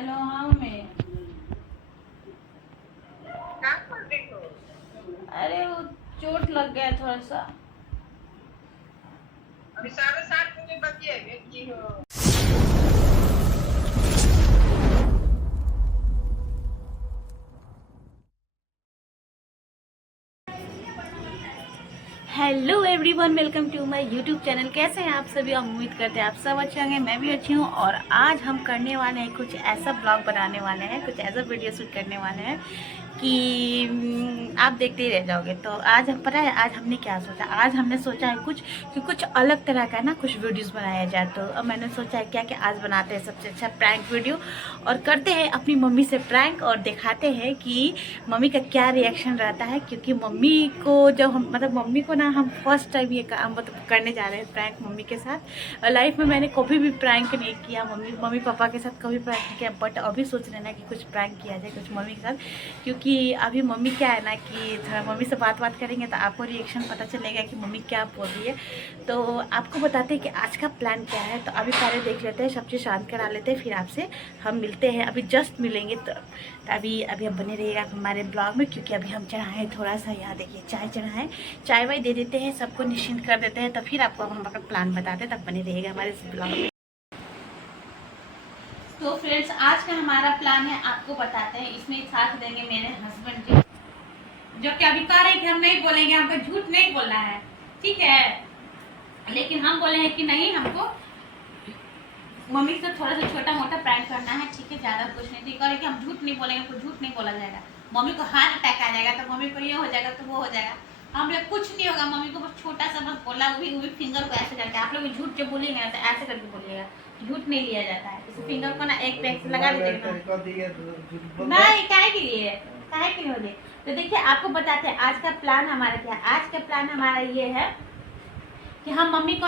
Hello. हाँ mummy. क्या कर रही हो? अरे वो चोट लग गया थोड़ा सा। अभी 7:30 बजे की हो? Hello everyone, welcome to my YouTube channel. कैसे हैं आप सभी? हम उम्मीद करते हैं आप सब अच्छे होंगे। मैं भी अच्छी हूँ। और आज हम करने वाले हैं कुछ ऐसा ब्लॉग बनाने वाले हैं, कुछ ऐसा वीडियो शूट करने वाले हैं कि आप देखते ही रह जाओगे। तो आज हम पता है आज हमने क्या सोचा। आज हमने सोचा है कुछ अलग तरह का ना कुछ वीडियोस बनाया जाए। तो अब मैंने सोचा है क्या आज बनाते हैं सबसे अच्छा प्रैंक वीडियो और करते हैं अपनी मम्मी से प्रैंक और दिखाते हैं कि मम्मी का क्या रिएक्शन रहता है। क्योंकि मम्मी को जब हम मम्मी को ना हम फर्स्ट टाइम ये काम करने जा रहे हैं प्रैंक मम्मी के साथ। लाइफ में मैंने कभी भी प्रैंक नहीं किया, मम्मी पापा के साथ कभी प्रैंक नहीं किया। बट अभी सोच रहे ना कि कुछ प्रैंक किया जाए कुछ मम्मी के साथ। क्योंकि अभी मम्मी क्या है ना कि थोड़ा मम्मी से बात करेंगे तो आपको रिएक्शन पता चलेगा कि मम्मी क्या बोल रही है। तो आपको बताते हैं कि आज का प्लान क्या है। तो अभी पहले देख लेते हैं, सब चीज़ शांत करा लेते हैं, फिर आपसे हम मिलते हैं। अभी जस्ट मिलेंगे तो अभी हम बने रहिएगा हमारे ब्लॉग में। क्योंकि अभी हम चढ़ाएँ थोड़ा सा, यहाँ देखिए चाय चढ़ाएँ, चाय वाय दे देते हैं, सबको निश्चिंत कर देते हैं। तो फिर आपको हम अपना प्लान बताते हैं, तब बने रहिएगा हमारे इस ब्लॉग में। तो फ्रेंड्स, आज का हमारा प्लान है, आपको बताते हैं। इसमें साथ देंगे मेरे हस्बैंड जी, जो कि अभी कह रहे हैं कि हम नहीं बोलेंगे, हमको झूठ नहीं बोलना है, ठीक है। लेकिन हम बोले हैं कि नहीं, हमको मम्मी से थोड़ा सा छोटा मोटा प्रैंक करना है, ठीक है, ज़्यादा कुछ नहीं। ठीक है कि हम झूठ नहीं बोलेंगे, कुछ झूठ नहीं बोला जाएगा। मम्मी को हार्ट अटैक आ जाएगा, तो मम्मी को ये हो जाएगा तो वो हो जाएगा। हम लोग कुछ नहीं होगा, मम्मी को बस छोटा सा बस बोला, वो भी फिंगर को ऐसे करके। आप लोग झूठ जब बोलेंगे ना तो ऐसे करके बोलिएगा, झूठ नहीं लिया जाता है। इस फिंगर को ना एक पैक से लगा दीजिएगा नहीं, काहे के लिए, काहे के लिए हो जाए। तो देखिए आपको बताते हैं आज का प्लान हमारा क्या है। आज का प्लान हमारा ये है कि हम मम्मी को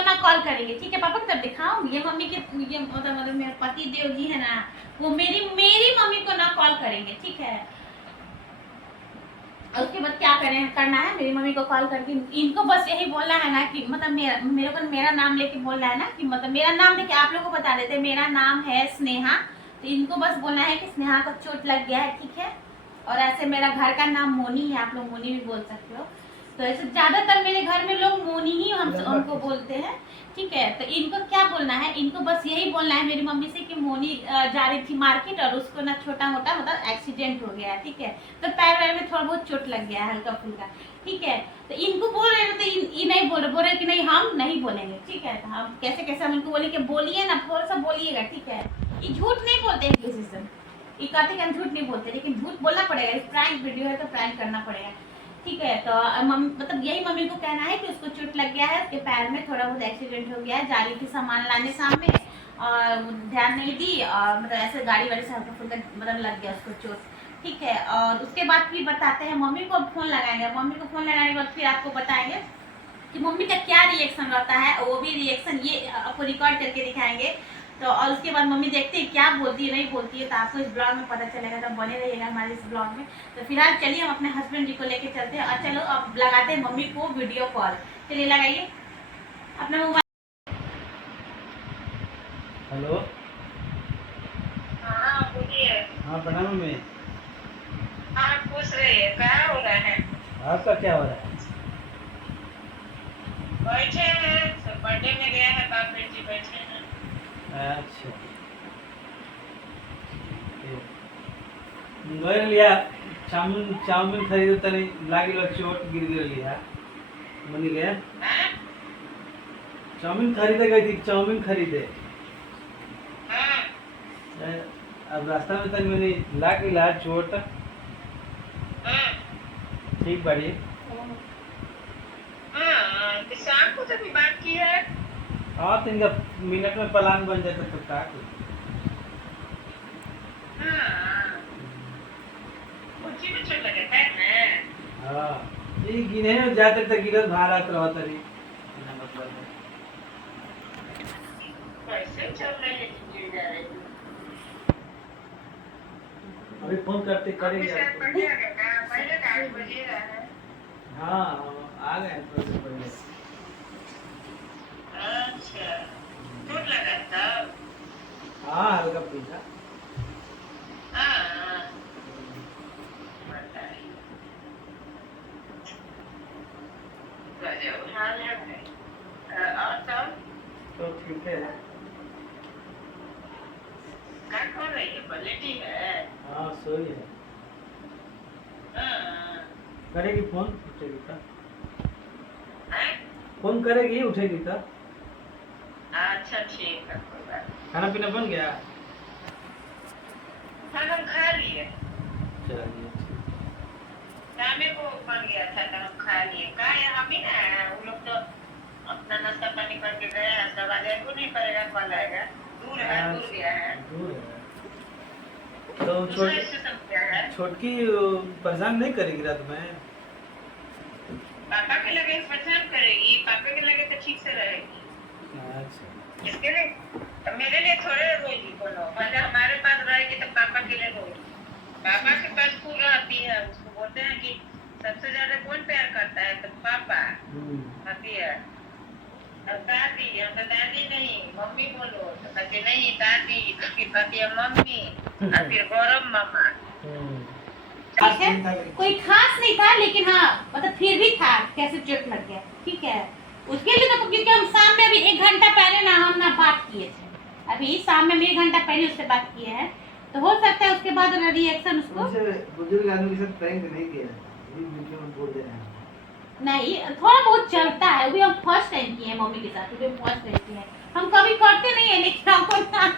ना कॉल करेंगे, ठीक है। पापा को तब दिखाऊं, ये मम्मी के ये मतलब मेरे पति देव जी है ना, वो मेरी मम्मी को ना कॉल करेंगे, ठीक है। और उसके बाद क्या करना है, मेरी मम्मी को कॉल करके इनको बस यही बोलना है ना कि मेरे को मेरा नाम लेके बोलना है ना कि मेरा नाम लेके आप लोगों को बता देते हैं मेरा नाम है स्नेहा। तो इनको बस बोलना है कि स्नेहा को चोट लग गया है, ठीक है। और ऐसे मेरा घर का नाम मोनी है, आप लोग मोनी भी बोल सकते हो। तो ऐसे ज्यादातर मेरे घर में लोग मोनी ही हमको बोलते हैं, ठीक है। तो इनको क्या बोलना है, इनको बस यही बोलना है मेरी मम्मी से कि मोनी जा रही थी मार्केट और उसको ना छोटा मोटा एक्सीडेंट हो गया है, ठीक है। तो पैर वैर में थोड़ा बहुत चोट लग गया है, हल्का फुल्का, ठीक है। तो इनको बोल रहे हैं, तो ये नहीं बोल रहे कि नहीं हम नहीं बोलेंगे, ठीक है। तो हम कैसे हम इनको बोले कि बोलिए ना, थोड़ा सा बोलिएगा, ठीक है। ये झूठ नहीं बोलते हैं किसी से, ये कहते हैं झूठ नहीं बोलते, लेकिन झूठ बोलना पड़ेगा। प्रैंक वीडियो है तो प्रैंक करना पड़ेगा, ठीक है। तो यही मम्मी को कहना है कि उसको चोट लग गया है, उसके पैर में थोड़ा बहुत एक्सीडेंट हो गया है, जा रही थी सामान लाने सामने और ध्यान नहीं दी और ऐसे गाड़ी वाड़ी से हल्का फुल्का लग गया उसको चोट, ठीक है। और उसके बाद फिर बताते हैं, मम्मी को फोन लगाएंगे, मम्मी को फोन लगाने के बाद फिर आपको बताएंगे कि मम्मी का क्या रिएक्शन रहता है। वो भी रिएक्शन ये आपको रिकॉर्ड करके दिखाएंगे। तो और उसके बाद मम्मी देखते हैं क्या बोलती है नहीं बोलती है, तो आपको इस ब्लॉग में पता चलेगा। तो बने रहिएगा हमारे इस ब्लॉग में। तो फिलहाल चलिए हम अपने हस्बैंड जी को लेके चलते हैं। और चलो अब लगाते हैं मम्मी को वीडियो कॉल। चलिए लगाइए अपना मोबाइल। हेलो। हाँ बोलिए। हाँ प्रणाम मम्मी। हाँ पूछ रही है क्या हो रहा है? आपका क्या हो रहा है? बैठे हैं, सब बर्थडे में गए हैं, बाप बेटी बैठे हैं। अच्छा गए लिया चाउमीन खरीदे तनी लागिल चोट गिर गई लिया मनी गया। हाँ? चाउमीन खरीदे गई थी, चाउमीन खरीदे। हाँ। अब रास्ता में तनी मैंने लागिला चोट। हाँ। ठीक बाड़ी। हाँ, तो शाम को जब बात की है। हाँ तो इनका मिनट में प्लान बन जाता तो क्या करूं? हाँ, मुझे में चोट लगे पैर में। हाँ ये गिने जाते तक गिरत भारत रहता नहीं मतलब है। कैसे चल रहे हैं गिर जा रहे हैं? अभी फोन करते करेंगे आपके साथ आपको। बढ़िया है क्या? पहले 8 बजे रहा है। हाँ आ गए थोड़े से पहले। अच्छा, चोट लगा था? हाँ हल्का फुल्का। ठीक है। क्या कर रही है? पलेटी है। हाँ सोई है। हाँ। करेगी फोन, उठेगी का? हैं? फोन करेगी, उठेगी का? अच्छा ठीक है, कोई बात नहीं। खाना पीना बन गया? खाना हम खा लिए। चलिए ठीक। शामे को बन गया था तो हम खा लिए। का है हम ही ना वो लोग तो अपना नाश्ता पानी करके गए हैं। सब आगे को नहीं करेगा, कल आएगा। दूर है, दूर गया है। दूर है तो दूसरा स्टेशन पे है। छोटकी परेशान नहीं करेगी रात में? पापा के लगे परेशान करेगी, पापा के लगे तो ठीक से रहेगी। अच्छा। इसके लिए तो मेरे लिए थोड़े रोएगी कोनो। भले हमारे पास रहेगी तो पापा के लिए रोएगी। पापा के पास खूब रहती है। उसको बोलते हैं कि सबसे ज्यादा कौन प्यार करता है? तो पापा कहती है। अब दादी, हम तो दादी नहीं मम्मी बोलो, तो कहती नहीं दादी, तो फिर कहती है मम्मी, और फिर गौरव मामा। ठीक है, कोई खास नहीं था, लेकिन हाँ मतलब फिर भी था, कैसे चोट लग गया। ठीक है, उसके लिए तो क्योंकि हम शाम में अभी 1 घंटा पहले ना हम ना बात किए थे। अभी शाम में 1 घंटा पहले उससे बात किए हैं, तो हो सकता है उसके बाद रिएक्शन उसको बुजुर्ग आदमी के साथ प्रैंक नहीं किया है, ये वीडियो में बोल दे रहे हैं। नहीं, थोड़ा बहुत चलता है। अभी हम फर्स्ट टाइम किए हैं मम्मी के साथ, अभी फर्स्ट टाइम किए हैं। हम कभी करते नहीं है, लेकिन हमको ना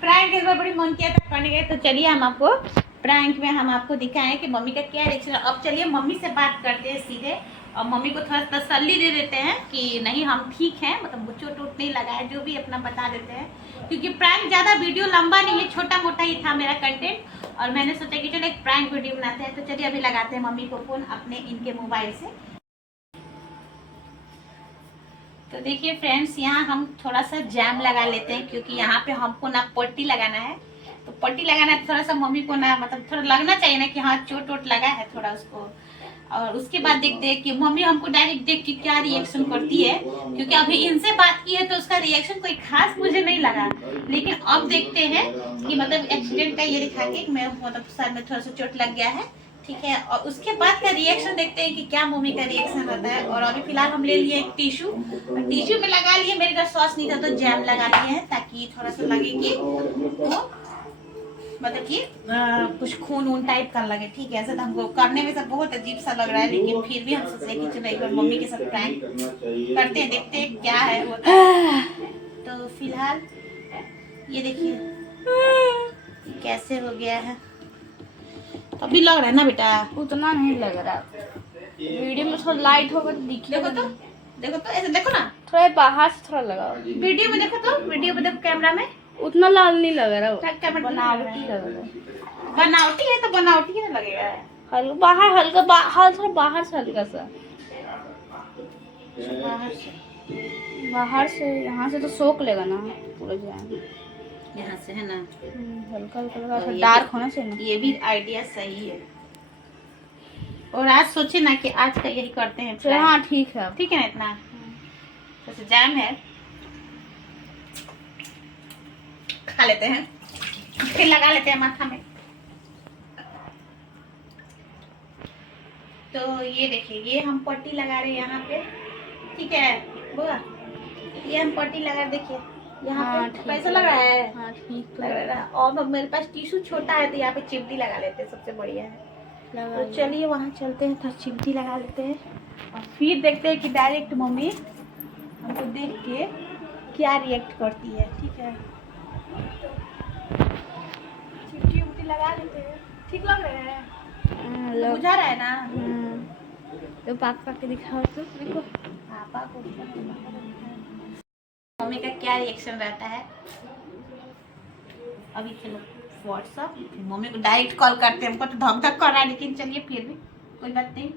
प्रैंक इस बार बड़ी मन किया था करने गए। तो चलिए हम आपको प्रैंक में हम आपको दिखाएं कि मम्मी का क्या रिएक्शन है। अब चलिए मम्मी से बात करते हैं सीधे, और मम्मी को थोड़ा तसल्ली दे देते हैं कि नहीं हम ठीक हैं, मतलब चोट वोट नहीं लगा है, जो भी अपना बता देते हैं। क्योंकि प्रैंक ज़्यादा वीडियो लंबा नहीं है, छोटा मोटा ही था मेरा कंटेंट, और मैंने सोचा कि चलो एक प्रैंक वीडियो बनाते हैं। तो चलिए अभी लगाते हैं मम्मी को फ़ोन अपने इनके मोबाइल से। तो देखिए फ्रेंड्स, यहाँ हम थोड़ा सा जैम लगा लेते हैं, क्योंकि यहाँ पे हमको ना पट्टी लगाना है। तो पट्टी लगाना है, थोड़ा सा मम्मी को ना मतलब थोड़ा लगना चाहिए ना कि हाँ चोट वोट लगा है थोड़ा उसको। और उसके बाद देखते हैं कि मम्मी हमको डायरेक्ट देख के क्या रिएक्शन करती है, क्योंकि अभी इनसे बात की है तो उसका रिएक्शन कोई खास मुझे नहीं लगा। लेकिन अब देखते हैं कि मतलब एक्सीडेंट का ये दिखा के मैं मतलब सर में थोड़ा सा चोट लग गया है, ठीक है। और उसके बाद का रिएक्शन देखते हैं कि क्या मम्मी का रिएक्शन रहता है। और अभी फिलहाल हम ले लिए एक टिश्यू, टिश्यू में लगा लिए। मेरे घर सॉस नहीं था तो जैम लगा लिए हैं, ताकि थोड़ा सा लगे कि वो मतलब कि कुछ खून वून टाइप का लगे, ठीक है। ऐसे तो हमको करने में सब बहुत अजीब सा लग रहा है, लेकिन फिर भी हम सोचे कि चलो एक बार मम्मी के साथ प्रैंक करते हैं, देखते हैं क्या है होता है। तो फिलहाल ये देखिए कैसे हो गया है। अभी लग रहा है ना बेटा? उतना नहीं लग रहा, वीडियो में थोड़ा लाइट होगा तो देखो तो, देखो तो, ऐसे देखो ना, थोड़ा बाहर से थोड़ा लगा। वीडियो में देखो तो, वीडियो में देखो कैमरा में, उतना लाल नहीं लग रहा, कैमरा बनावटी लग रहा है। बनावटी है तो बनावटी ही ना लगेगा। हल्का बाहर, हल्का थोड़ा बाहर से, हल्का सा बाहर से। यहाँ से तो सोख लेगा ना पूरा जैम, यहाँ से है ना, हल्का हल्का लगा, फिर डार्क होना चाहिए ना। ये भी आइडिया सही है। और आज सोचे ना कि आज का यही करते हैं। चलो हाँ ठीक है, ठीक है ना, इतना जैसे जैम है खा लेते हैं, फिर लगा लेते हैं माथा में। तो ये देखिए, ये हम पट्टी लगा रहे हैं यहाँ पे, ठीक है बुआ, ये हम पट्टी लगा, देखिए यहाँ हाँ, पे कैसा लग रहा है? हाँ ठीक लग रहा है। और मेरे पास टिश्यू छोटा है तो यहाँ पे चिमटी लगा लेते हैं, सबसे बढ़िया है। लगा। तो चलिए वहाँ चलते हैं, तो चिमटी लगा लेते हैं, और फिर देखते हैं कि डायरेक्ट मम्मी हमको देख के क्या रिएक्ट करती है, ठीक है। चिमटी उमटी लगा लेते हैं, ठीक लग रहे हैं, बुझा रहा है ना? तो पापा के दिखाओ तो, देखो पापा को मम्मी का क्या रिएक्शन रहता है। अभी चलो व्हाट्सअप, मम्मी को डायरेक्ट कॉल करते हैं। हमको तो धक धक कर रहा है, लेकिन चलिए फिर भी कोई बात नहीं।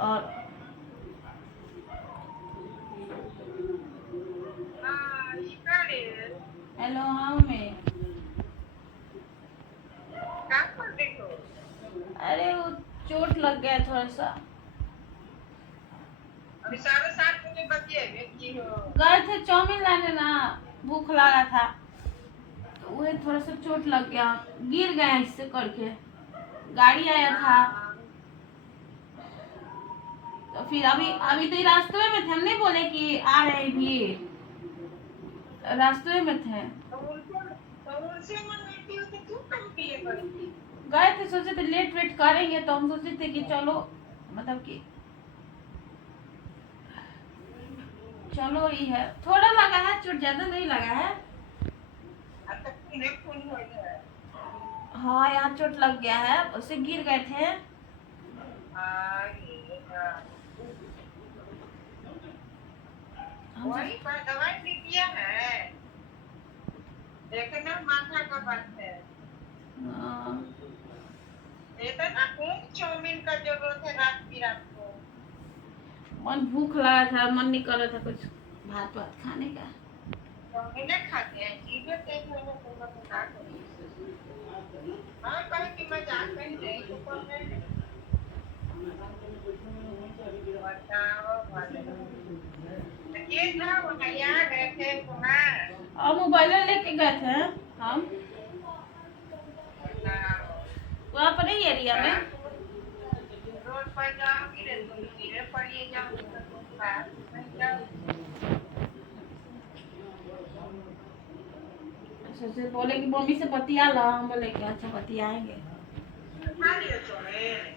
और हेलो, हाँ मम्मी। अरे वो चोट लग गया थोड़ा सा, अभी 7:30 बजे बजे गए थे चाउमीन लाने ना, भूख लगा था, तो वही थोड़ा सा चोट लग गया, गिर गया इससे करके, गाड़ी आया था तो फिर अभी अभी तो ये रास्ते में थे, हम नहीं बोले कि आ रहे भी, रास्ते में थे, तो उनसे मंगाती हो तो क्यों कम के लिए गई? गए थे, सोचे थे लेट वेट करेंगे तो हम सोचे थे कि चलो मतलब कि चलो ही है, थोड़ा लगा है चोट, ज्यादा नहीं लगा है। अब तक खून हो गया है। हाँ यहाँ चोट लग गया है, उससे गिर गए थे। ये वही पर दवाई भी दिया है, देखना माथा का बात है। हाँ, ये तो ना खूब चाउमीन का जरूरत है रात को। मन भूख लगा था, मन नहीं कर रहा था कुछ भात वात खाने का। चाउमीन खाते हैं, चीजें तेज होने को बता करें। हाँ कहीं की मजाक नहीं नहीं तो कौन है? बताओ ये था वो नया गए थे कुमार। और मोबाइल लेके गए थे हम वहाँ पर नहीं एरिया में। रोड पर जाओगी रे तुम, धीरे पड़िए जाओगी तो तुम पास नहीं जाओगी। सोचे बोले कि मम्मी से बतिया लो, हम बोले कि अच्छा बतियाएंगे। खा लियो चाउमीन।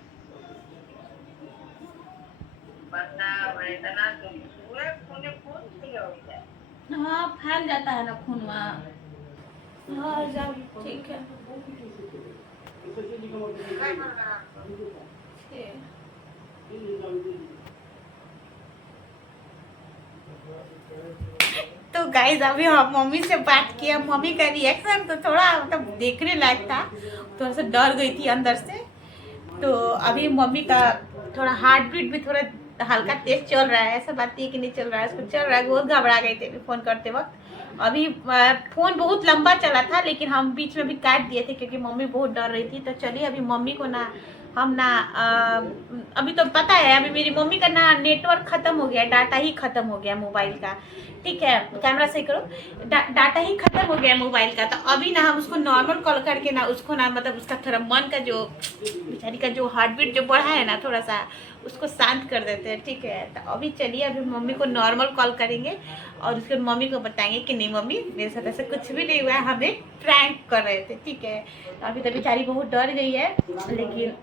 बताओ इतना तो पूरे खून खुल हो जाए। हाँ फैल जाता है ना खून वहाँ। हाँ जाओ ठीक है। तो गाइस अभी हम मम्मी से बात किया, मम्मी का रिएक्शन तो थोड़ा मतलब देखने लायक था, थोड़ा सा डर गई थी अंदर से। तो अभी मम्मी का थोड़ा हार्ट बीट भी थोड़ा हल्का तेज चल रहा है, ऐसा बात नहीं कि नहीं चल रहा है, उसको चल रहा है, बहुत घबरा गए थे फोन करते वक्त। अभी फोन बहुत लंबा चला था लेकिन हम बीच में भी काट दिए थे क्योंकि मम्मी बहुत डर रही थी। तो चलिए अभी मम्मी को ना हम ना अभी तो पता है अभी मेरी मम्मी का ना नेटवर्क खत्म हो गया, डाटा ही खत्म हो गया मोबाइल का। ठीक है कैमरा सही करो, डाटा ही खत्म हो गया मोबाइल का। तो अभी ना हम उसको नॉर्मल कॉल करके ना उसको ना मतलब उसका थोड़ा मन का जो बेचारी का जो हार्ट बीट जो बढ़ा है ना थोड़ा सा उसको शांत कर देते हैं। ठीक है तो अभी चलिए अभी मम्मी को नॉर्मल कॉल करेंगे और उसके मम्मी को बताएंगे कि नहीं मम्मी मेरे साथ ऐसा कुछ भी नहीं हुआ है, हमें प्रैंक कर रहे थे। ठीक है तो अभी तो बेचारी बहुत डर गई है लेकिन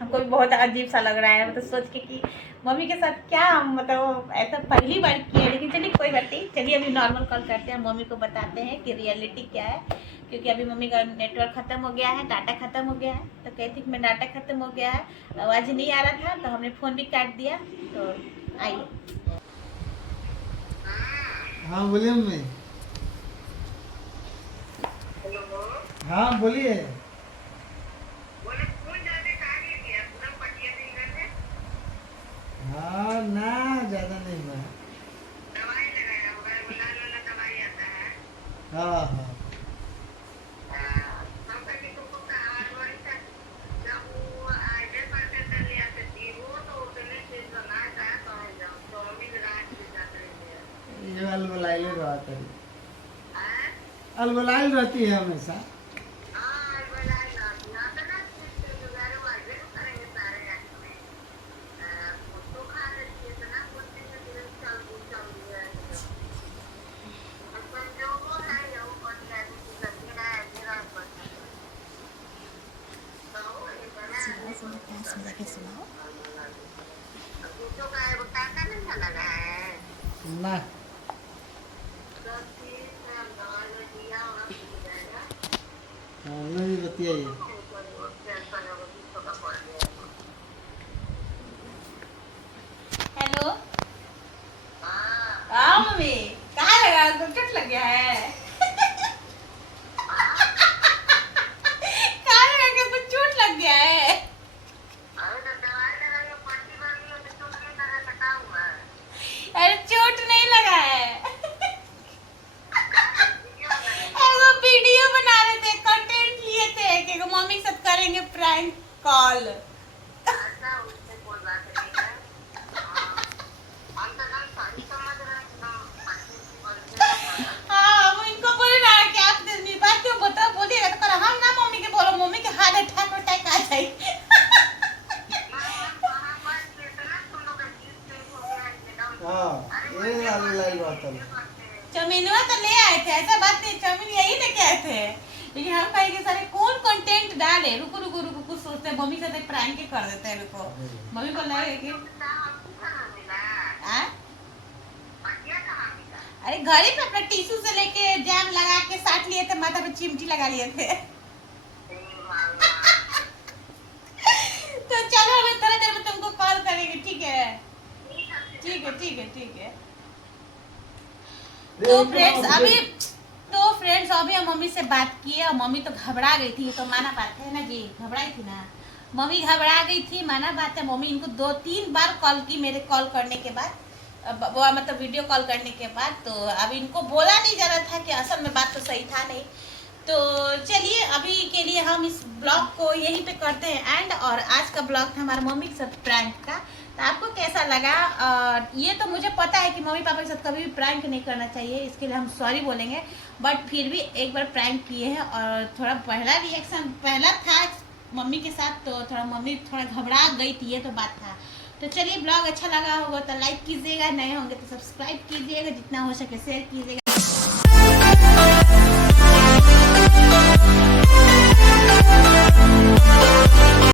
हमको भी बहुत अजीब सा लग रहा है मतलब सोच के कि मम्मी के साथ क्या हम मतलब ऐसा पहली बार किए हैं। लेकिन चलिए कोई बात नहीं, चलिए अभी नॉर्मल कॉल करते हैं, मम्मी को बताते हैं कि रियलिटी क्या है। क्योंकि अभी मम्मी का नेटवर्क खत्म हो गया है, डाटा खत्म हो गया है। तो कहती कि मैं डाटा खत्म हो गया है, आवाज़ नहीं आ रहा था तो हमने फ़ोन भी काट दिया। तो आइए। हाँ बोलिए मम्मी। हेलो हाँ बोलिए। बोले खून ज्यादा खा गया पूरा पटिया नहीं करने। हाँ ना ज़्यादा नहीं हुआ। दवाई लगाया होगा, वो लाल वाला दवाई आता है। हाँ हाँ हम कभी तुमको कहा वही था जब वो आगे पढ़ते चले आते थी वो तो उतने से बनाता है तो जाओ चाउमीन रात के जाते हैं। ये अलबलाइल रहती है, अलबलाइल रहती है हमेशा। हाँ बोला ना ना तो ना जो गारे वाले करेंगे सारे एक्चुअली तो खा लेती है तो ना बोलते हैं कि चल अपन जो वो है ये वो कर जाती है लगेगा मेरा बच्चा तो ये बना तो का वो टाका नहीं लगा है ना तो फिर दवाई दिया और जाएगा हाँ नहीं बताइए। हेलो हाँ मम्मी कहाँ लगा, चोट लग गया है? कहाँ लगा के कुछ चोट लग गया है? अरे चोट नहीं लगा है। वो वीडियो बना रहे थे, कंटेंट लिए थे कि मम्मी हाँ ये लाइल बात है। चमीनुआ तो ले आए थे, ऐसा बात नहीं, चमीन यही लेके आए थे, लेकिन हम कहे कि सारे कौन कंटेंट डाले, रुको रुको रुको कुछ सोचते हैं, मम्मी से तो प्रैंक ही कर देते हैं, रुको मम्मी को लगे कि आ? अरे घड़ी पे अपना टिश्यू से लेके जैम लगा के साट लिए थे, माथा पे चिमटी लगा लिए थे। तो चलो हमें थोड़ा देर में तुमको कॉल करेंगे, ठीक है ठीक है ठीक है ठीक है। तो फ्रेंड्स अभी हम मम्मी से बात किए और मम्मी तो घबरा गई थी, तो माना बात है ना जी, घबराई थी ना मम्मी, घबरा गई थी, माना बात है। मम्मी इनको 2-3 बार कॉल की मेरे कॉल करने के बाद, वो मतलब वीडियो कॉल करने के बाद, तो अब इनको बोला नहीं जा रहा था कि असल में बात तो सही था नहीं। तो चलिए अभी के लिए हम इस ब्लॉग को यहीं पे करते हैं एंड, और आज का ब्लॉग था हमारा मम्मी के साथ प्रैंक का। तो आपको कैसा लगा? ये तो मुझे पता है कि मम्मी पापा के साथ कभी भी प्रैंक नहीं करना चाहिए, इसके लिए हम सॉरी बोलेंगे, बट फिर भी एक बार प्रैंक किए हैं और थोड़ा पहला रिएक्शन पहला था मम्मी के साथ, तो थोड़ा मम्मी थोड़ा घबरा गई थी, ये तो बात था। तो चलिए ब्लॉग अच्छा लगा होगा तो लाइक कीजिएगा, नए होंगे तो सब्सक्राइब कीजिएगा, जितना हो सके शेयर कीजिएगा।